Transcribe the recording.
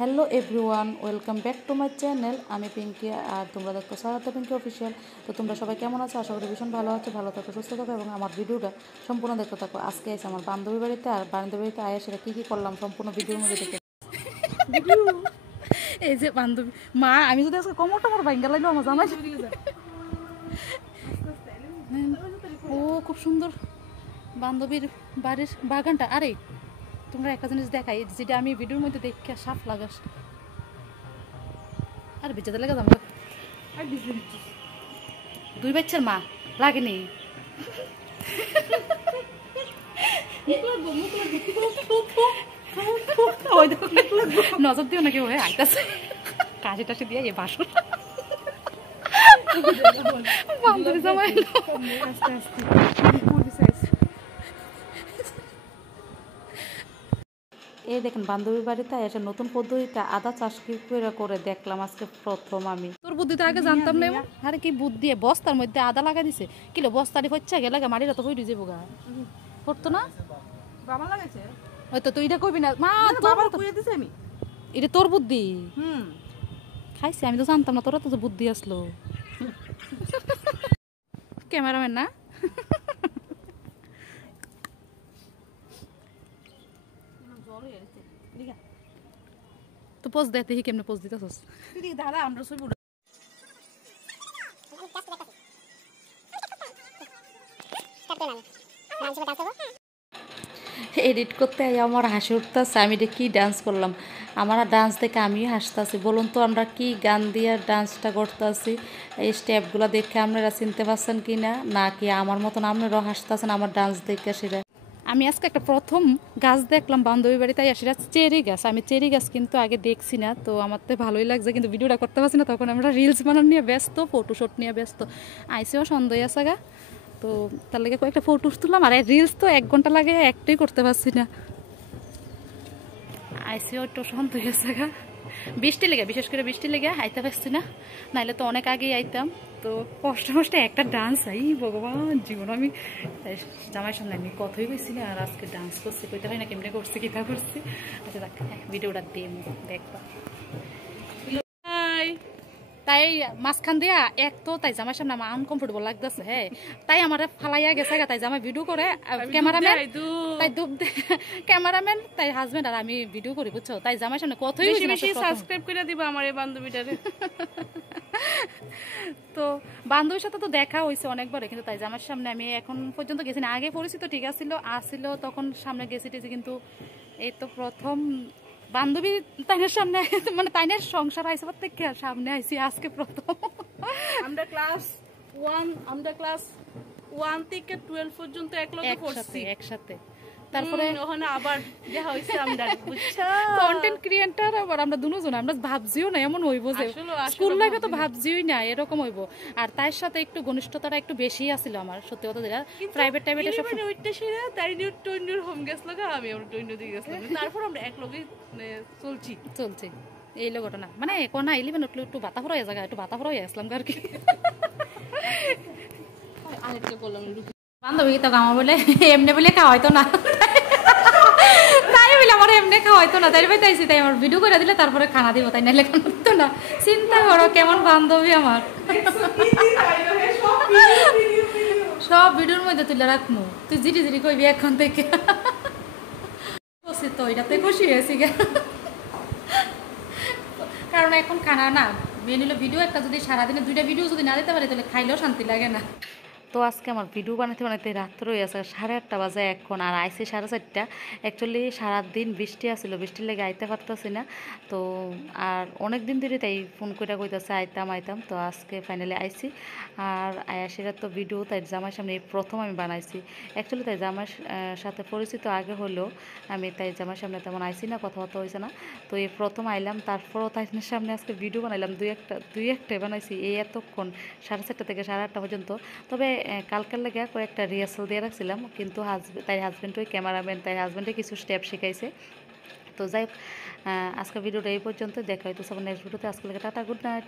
Hello everyone, welcome back to my channel. আমি পিঙ্কি আর তোমরা দেখো সারাটা পিঙ্কি অফিসিয়াল। তো তোমরা সবাই কেমন আছো? আশা করি ভীষণ ভালো আছো, ভালো থাকো, সুস্থ থাকো এবং আমার ভিডিওটা সম্পূর্ণ দেখতে থাকো। আজকে এসে আমার বান্ধবী বাড়িতে, আর বান্ধবী বাড়িতে আয়া সেটা কী কী করলাম সম্পূর্ণ ভিডিওর মধ্যে দেখে। এই যে বান্ধবী মা, আমি যদি আজকে কমরটা আমার ভাঙ্গা লাগলো আমার জামাই। ও খুব সুন্দর বান্ধবীর বাড়ির বাগানটা। আরে তোমরা একটা জিনিস দেখাই, যেটা আমি ভিডিওর মধ্যে দেখে সাফ লাগাস। আর বেঁচে লেগে যাবো দুই বাচ্চার মা লাগেনি। নজর দিও নাকি হয়ে আইতাছে কাশি টাশি দিয়ে এ বাসর বান্ধবী জামাই এই দেখেন বান্ধবীর বাড়িতে এসে নতুন পদ্ধতিতে আদা চাষ কি করে দেখলাম আজকে প্রথম। আমি তোর বুদ্ধিতে আগে জানতাম না এমন। আরে কি বুদ্ধি, বস্তার মধ্যে আদা লাগা দিছে কিলো, বস্তাটি হচ্ছে গেলে মাটিটা তো হইতে যাবো গা, করতো না বাবা লাগাইছে হয়তো। তুই এটা কইবি না মা, বাবা কইয়া দিছে। আমি এটা তোর বুদ্ধি খাইছি, আমি তো জানতাম না তোর তো বুদ্ধি আসলো। ক্যামেরাম্যান না তো পোজ দে, দেখি কেমনে পোজ দিতেছস। দাদা আমরা সব এডিট করতে আমার হাসি উঠতেছে। আমি এটা কী ডান্স করলাম, আমার ডান্স দেখে আমিও হাসতেছি। বলুন তো আমরা কি গান দিয়ে ডান্সটা করতেছি, এই স্টেপগুলো দেখে আপনারা চিনতে পারছেন কি না, নাকি আমার মতন আপনারাও হাসতেছেন আমার ডান্স দেখে? সেটা আমি আজকে একটা প্রথম গাছ দেখলাম বান্ধবী বাড়িতে, সেটা চেরি গাছ। আমি চেরি গাছ কিন্তু আগে দেখছি না, তো আমার তো ভালোই লাগছে, কিন্তু ভিডিওটা করতে পারছি না। তখন আমরা রিলস বানানো নিয়ে ব্যস্ত, ফটোশ্যুট নিয়ে ব্যস্ত। আইসেও সন্দেহ আছে গা, তো তার লাগে কয়েকটা ফটো তুললাম। আর রিলস তো 1 ঘন্টা লাগে, একটাই করতে পারছি না। আইসিও একটু সন্দেহ আছে গা, বৃষ্টি লেগে, বিশেষ করে বৃষ্টি লেগে আইতে পারছি না, নাইলে তো অনেক আগেই আইতাম। তো কষ্ট কষ্ট একটা ডান্স, এই ভগবান জীবন আমি জামাই সামনে আমি কথাই কইছি না, আর আজকে ডান্স করছি, কইতে হয় না কেমনে করছি কিতা করছি। আচ্ছা দেখ ভিডিওটা দেখবা। তাই মাঝখান দিয়া এক তো তাই জামাই সামনে আমার আনকমফোর্টেবল লাগতেছে। হ্যাঁ, তাই আমার ফালাইয়া গেছে, তাই জামাই ভিডিও করে, ক্যামেরাম্যান তাই ডুব দে, ক্যামেরাম্যান তাই হাজবেন্ড আর আমি ভিডিও করি, বুঝছো? তাই জামাই সামনে কথাই বেশি সাবস্ক্রাইব করে দিবা আমার এই বান্ধবীটারে। তো বান্ধবীর সাথে তো দেখা হয়েছে অনেকবার, কিন্তু তাই জামার সামনে আমি এখন পর্যন্ত গেছি না। আগে পরিচিত ঠিক আসছিল তখন সামনে গেছি টেছি, কিন্তু এই তো প্রথম বান্ধবী তাইনের সামনে, মানে তাইনের সংসার আইসে থেকে সামনে আইসি আজকে প্রথম। আমরা ক্লাস 1 থেকে 12 পর্যন্ত একলগে পড়ছি একসাথে। তারপরে ওখানে আবার দেখা হইছে আমরা, বুঝছো? কন্টেন্ট ক্রিয়েটর আবার আমরা দুজন, আমরা ভাবছিও না এমন হইব যে স্কুল লাইফে তো ভাবছিই না এরকম হইব। আর তার সাথে একটু ঘনিষ্ঠতাটা একটু বেশি আছিল আমার, সত্যি কথা যেটা। প্রাইভেট টাইভেটে সব মানে ওইটা সেরা তাই টইন্ডুর হোম গেছলো, আমি ওর টইন্ডু দিয়ে গেছিলাম, তারপর আমরা একলগে চলছি এই ঘটনা। মানে কোনা 11 উঠলো একটু বাতা ফরাই জায়গা, একটু বাতা ফরাই আসলাম আর কি। আরেকটা বললাম বান্ধবী তো গামা বলে এমনি বলে খাওয়া হয়তো না, তাই বলে আমার এমনি খাওয়া হয়তো না, তাই পাইতাইছি, তাই আমার ভিডিও করে দিলে তারপরে খানা দিব, তাই নাহলে খানা দিত না। চিন্তা করো কেমন বান্ধবী আমার। সব ভিডিওর মধ্যে তুলে রাখবো, তুই জিরি জিরি কইবি এখন থেকে। তো এটাতে খুশি হয়েছি গে, কারণ এখন খানা না মেন হলো ভিডিও একটা, যদি সারাদিনে 2টা ভিডিও যদি না দিতে পারি তাহলে খাইলেও শান্তি লাগে না। তো আজকে আমার ভিডিও বানাতে বানাতে রাত্র হয়ে আছে, 8:30 বাজে এখন, আর আইসি 4:30। অ্যাকচুয়ালি সারাদিন বৃষ্টি আসছিল, বৃষ্টির লেগে আইতে পারতেছি না। তো আর অনেক দিন ধরে তাই ফোন করে কইতাছে আইতাম। তো আজকে ফাইনালি আইসি। আর আয়াসিরা তো ভিডিও তাই জামাইয়ের সামনে এই প্রথম আমি বানাইছি। অ্যাকচুয়ালি তাই জামাইয়ের সাথে পরিচিত আগে হলেও আমি তাই জামাইয়ের সামনে তেমন আইসি না, কথাবার্তা হয়েছে না। তো এই প্রথম আইলাম, তারপরও তাই সামনে আজকে ভিডিও বানাইলাম, দুই একটাই বানাইছি এই এতক্ষণ 4:30 থেকে 8:30 পর্যন্ত। তবে কালকের লেগে কয়েকটা রিহার্সাল দিয়ে রাখছিলাম, কিন্তু তাই হাজব্যান্ড ওই ক্যামেরাম্যান, তাই হাজব্যান্ডে কিছু স্টেপ শিখাইছে। তো যাই হোক, আজকের ভিডিওটা এই পর্যন্ত, দেখা হয়তো সবার নেক্সট ভিডিওতে। আজকে লেগে টাটা, গুড নাইট।